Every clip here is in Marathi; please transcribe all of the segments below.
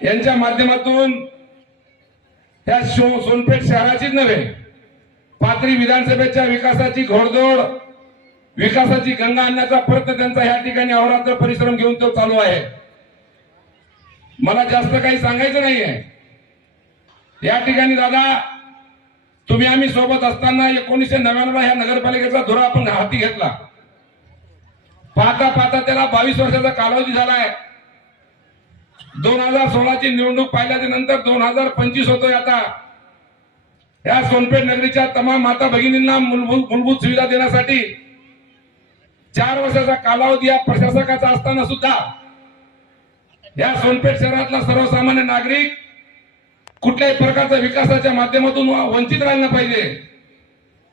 यांच्या माध्यमातून त्या सोनपेठ शहराचीच नव्हे पाथरी विधानसभेच्या विकासाची घोडदौड विकासाची गंगा आणण्याचा प्रयत्न त्यांचा या ठिकाणी अहोरात्र परिश्रम घेऊन तो चालू आहे. मला जास्त काही सांगायचं नाहीये. या ठिकाणी दादा तुम्ही आम्ही सोबत असताना एकोणीसशे नव्याण्णव ह्या नगरपालिकेचा धुरा आपण हाती घेतला. पाहता पाहता त्याला बावीस वर्षाचा कालावधी झाला आहे दोन हजार सोळाची निवडणूक पाहिल्याच्या नंतर दोन हजार पंचवीस होतोय आता. या सोनपेठ नगरीच्या तमाम माता भगिनींना मूलभूत सुविधा देण्यासाठी चार वर्षाचा कालावधी या प्रशासकाचा असताना सुद्धा या सोनपेठ शहरातला सर्वसामान्य नागरिक कुठल्याही प्रकारच्या विकासाच्या माध्यमातून वंचित राहिलं पाहिजे.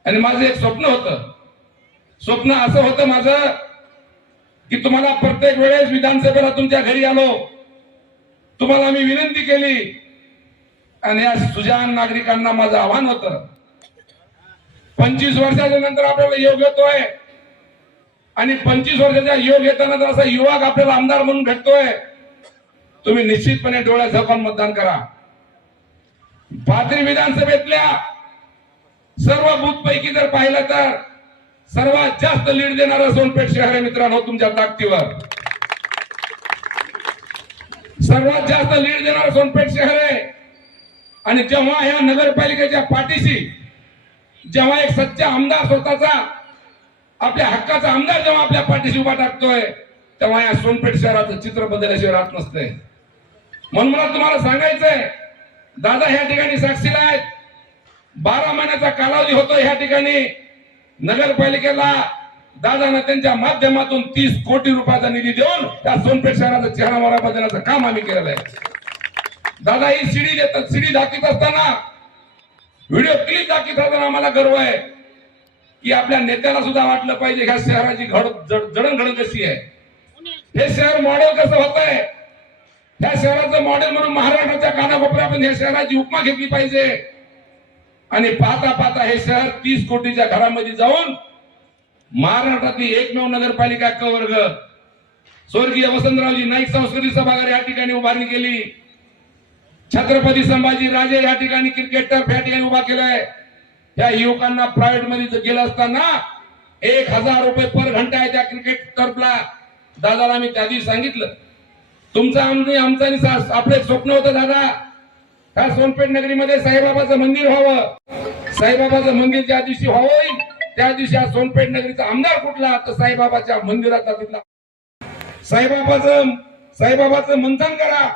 आणि माझं एक स्वप्न होतं. स्वप्न असं होतं माझं की तुम्हाला प्रत्येक वेळेस विधानसभेला तुमच्या घरी आलो. तुम्हाला मी विनंती केली. आणि या सुजान नागरिकांना माझं आव्हान होतं. पंचवीस वर्षाच्या नंतर आपल्याला योग येतोय. आणि पंचवीस वर्षाच्या योग येताना असा युवक आपल्याला आमदार म्हणून भेटतोय. तुम्ही निश्चितपणे डोळ्यात झाकून मतदान करा. पाथरी विधानसभेतल्या सर्व बूथ पैकी जर पाहिलं तर सर्वात जास्त लीड देणारा सोनपेठ शहर मित्रांनो तुमच्या ताकदीवर. सर्वात जास्त लीड देणारं सोनपेठ शहर आहे. आणि जेव्हा ह्या नगरपालिकेच्या पाठीशी जेव्हा एक सच्चा आमदार स्वतःचा आपल्या हक्काचा आमदार जेव्हा आपल्या पाठीशी उभा टाकतोय तेव्हा या सोनपेठ शहराचं चित्र बदलल्याशिवाय राहत नसते म्हणून मला तुम्हाला सांगायचंय दादा ह्या ठिकाणी साक्षीला आहेत. बारा महिन्याचा कालावधी होतो ह्या ठिकाणी. नगरपालिकेला दादानं त्यांच्या माध्यमातून तीस कोटी रुपयाचा निधी देऊन त्या सोनपेठ शहराचा चेहरा मारा बदलण्याचं काम आम्ही केलेलं आहे. दादा ही शिडी देतात. शिडी दाखवत असताना व्हिडिओ क्लिप दाखवत असताना आम्हाला गर्व आहे की आपल्या नेत्याला सुद्धा वाटलं पाहिजे ह्या शहराची घड जडणघडण कशी आहे. हे शहर मॉडेल कसं होत आहे? ह्या शहराचं मॉडेल म्हणून महाराष्ट्राच्या कानाकोपऱ्यापर्यंत ह्या शहराची उपमा घेतली पाहिजे. आणि पाहता पाहता हे शहर तीस कोटीच्या घरामध्ये जाऊन महाराष्ट्रातली एकमेव नगरपालिका कवर्ग स्वर्गीय वसंतरावजी नाईक संस्कृती सभागार या ठिकाणी उभारणी केली. छत्रपती संभाजी राजे या ठिकाणी क्रिकेट टर्फ या ठिकाणी उभा केलाय. त्या युवकांना प्रायव्हेटमध्ये गेलं असताना एक हजार रुपये पर घंटा आहे त्या क्रिकेट टर्फला दादाला मी त्या दिवशी सांगितलं. तुमचं आमचं आमचं आणि आपलं स्वप्न होतं दादा. त्या सोनपेठ नगरीमध्ये साईबाबाचं मंदिर व्हावं. साईबाबाचं मंदिर ज्या दिवशी व्हावं त्या दिवशी हा सोनपेठ नगरीचा आमदार कुठला? तर साईबाबाच्या मंदिराचा तिथला. साईबाबाचं साईबाबाचं मंथन करा.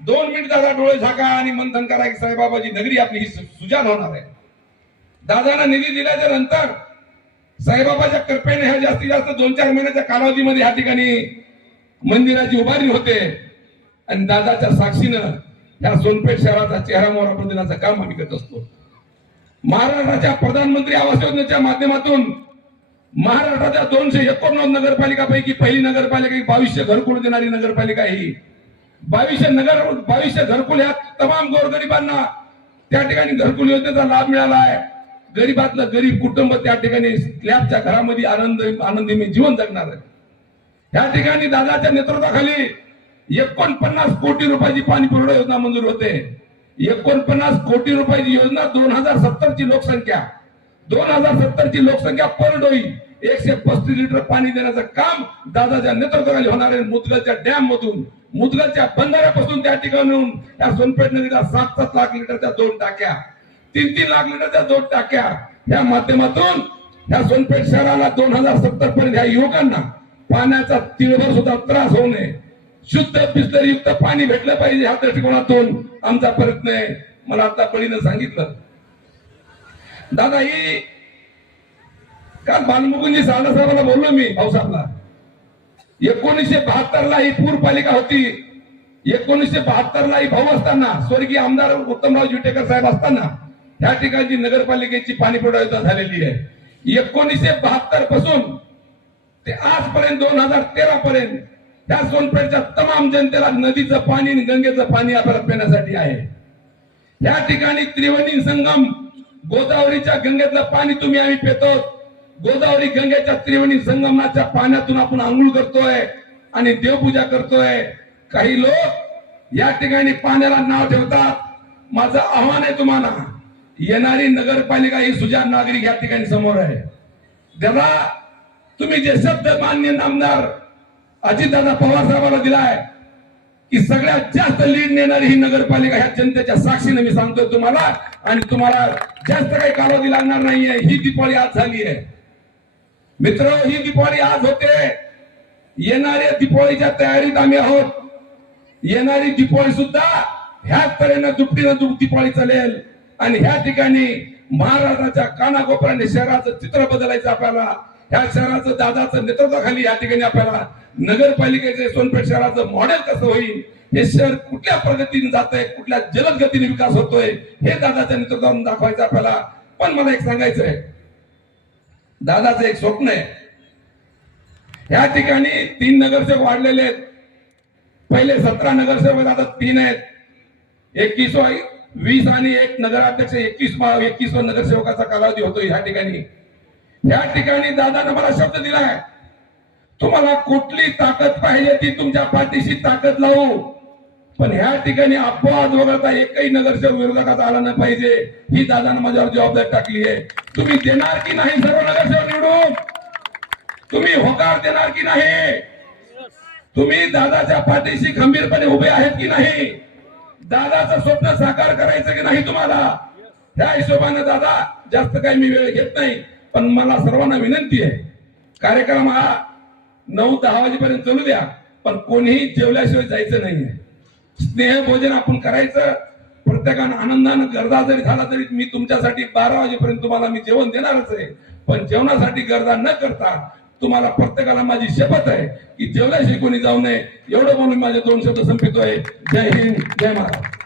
दोन मिनिट दादा डोळे झाका आणि मंथन करा की साईबाबाची नगरी आपली ही सुजान होणार आहे. दादांना निधी दिल्याच्या नंतर साईबाबाच्या कृपेने ह्या जास्तीत जास्त दोन चार महिन्याच्या कालावधीमध्ये ह्या ठिकाणी मंदिराची उभारणी होते. आणि दादाच्या साक्षीनं या सोनपेठ शहराचा चेहरा मोहरा बदलण्याचं काम आम्ही करत असतो. महाराष्ट्राच्या प्रधानमंत्री आवास योजनेच्या माध्यमातून महाराष्ट्राच्या दोनशे एकोणनव्वद नगरपालिकापैकी पहिली नगरपालिका ही बावीसशे घरकुल देणारी नगरपालिका ही. बावीसशे नगर बावीसशे घरकुल ह्या तमाम गोरगरिबांना त्या ठिकाणी घरकुल योजनेचा लाभ मिळाला आहे. गरीबातलं गरीब कुटुंब त्या ठिकाणी स्लॅबच्या घरामध्ये आनंद आनंदीने जीवन जगणार आहे. या ठिकाणी दादाच्या नेतृत्वाखाली एकोणपन्नास कोटी रुपयाची पाणी पुरवठा योजना मंजूर होते. एकोणपन्नास कोटी रुपयाची योजना दोन हजार सत्तर ची लोकसंख्या दोन हजार सत्तर ची लोकसंख्या पर डोई एकशे पस्तीस लिटर पाणी देण्याचं काम दादाच्या नेतृत्वाखाली होणार आहे. मुदगलच्या डॅम मधून मुदगलच्या बंधाऱ्यापासून त्या ठिकाणून या सोनपेठ नदीला सात सात लाख लिटरच्या दोन टाक्या तीन तीन लाख लिटरच्या दोन टाक्या या माध्यमातून या सोनपेठ शहराला दोन हजार सत्तर पर्यंत या युवकांना पाण्याचा तिळभर सुद्धा त्रास होऊ नये. शुद्ध बिस्लरी युक्त पाणी भेटलं पाहिजे ह्या दृष्टिकोनातून. आमचा प्रयत्न आहे मला आता बळीनं सांगितलं. दादा ही काल बालमुकुंजी साहेबांना बोललो मी भाऊसाहेबला. एकोणीसशे बहात्तर ला ही पूरपालिका होती. एकोणीसशे बहात्तर ला ही भाऊ असताना स्वर्गीय आमदार उत्तमराव जुटेकर साहेब असताना ह्या ठिकाणची नगरपालिकेची पाणी पुरवठा झालेली आहे. एकोणीसशे बहात्तरपासून ते आजपर्यंत दोन हजार तेरा पर्यंत त्या सोनपेठच्या तमाम जनतेला नदीचं पाणी आणि गंगेचं पाणी आपल्याला पिण्यासाठी आहे. या ठिकाणी त्रिवेणी संगम गोदावरीच्या गंगेतलं पाणी तुम्ही आम्ही पितो. गोदावरी गंगेच्या त्रिवेणी संगमाच्या पाण्यातून आपण आंघोळ करतोय आणि देवपूजा करतोय. काही लोक या ठिकाणी पाण्याला नाव ठेवतात. माझं आव्हान आहे तुम्हाला येणारी नगरपालिका ही सुजा नागरिक या ठिकाणी समोर आहे. त्याला तुम्ही जे शब्द मान्य नामदार अजितदादा पवार साहेबांना दिलाय की सगळ्यात जास्त लीड नेणारी ही नगरपालिका ह्या जनतेच्या साक्षीने मी सांगतोय तुम्हाला. आणि तुम्हाला जास्त काही कालावधी लागणार नाहीये. ही दिपाळी आज झाली आहे. मित्र ही दीपावली आज होते. येणाऱ्या दिपाळीच्या तयारीत आम्ही आहोत. येणारी दिपावळी सुद्धा ह्याच तऱ्हेनं दुपटीनं दुप दिपावळी चालेल. आणि ह्या ठिकाणी महाराष्ट्राच्या कानाकोपऱ्याने शहराचं चित्र बदलायचं आपल्याला ह्या शहराचं दादाचं नेतृत्वाखाली या ठिकाणी आपल्याला नगरपालिकेचे सोनपेठ शहराचं मॉडेल कसं होईल? हे शहर कुठल्या प्रगतीने जात आहे कुठल्या जलद गतीने विकास होतोय हे दादाच्या नेतृत्वातून दाखवायचं आपल्याला. पण मला एक सांगायचं आहे दादाचं एक स्वप्न आहे. या ठिकाणी तीन नगरसेवक वाढलेले आहेत. पहिले सतरा नगरसेवक आता तीन आहेत. एकवीस वीस आणि एक नगराध्यक्ष एकवीस एकवीस नगरसेवकाचा कालावधी होतो या ठिकाणी. या ठिकाणी दादानं मला शब्द दिलाय. तुम्हाला कुठली ताकद पाहिजे ती तुमच्या पाठीशी ताकद लावू. पण ह्या ठिकाणी अपवाद वगळता एकही नगरसेवक विरोधकात आला नाही पाहिजे. ही दादानं माझ्यावर जबाबदारी टाकली आहे. तुम्ही देणार की नाही सर्व नगरसेवक निवडून? तुम्ही होकार देणार की नाही? तुम्ही दादाच्या पाठीशी खंबीरपणे उभे आहेत की नाही? दादाचं स्वप्न साकार करायचं की नाही तुम्हाला? त्या हिशोबाने दादा जास्त काही मी वेळ घेत नाही. पण मला सर्वांना विनंती आहे कार्यक्रम हा नऊ दहा वाजेपर्यंत चालू द्या पण कोणीही जेवल्याशिवाय जायचं नाहीये. स्नेह भोजन आपण करायचं प्रत्येकानं आनंदानं गरजा जरी झाला तरी मी तुमच्यासाठी बारा वाजेपर्यंत तुम्हाला मी जेवण देणारच आहे. पण जेवणासाठी गरजा न करता तुम्हाला प्रत्येकाला माझी शपथ आहे की जेवल्याशिवाय कोणी जाऊ नये. एवढं बोलून माझे दोन शब्द संपितोय जय हिंद जय महाराज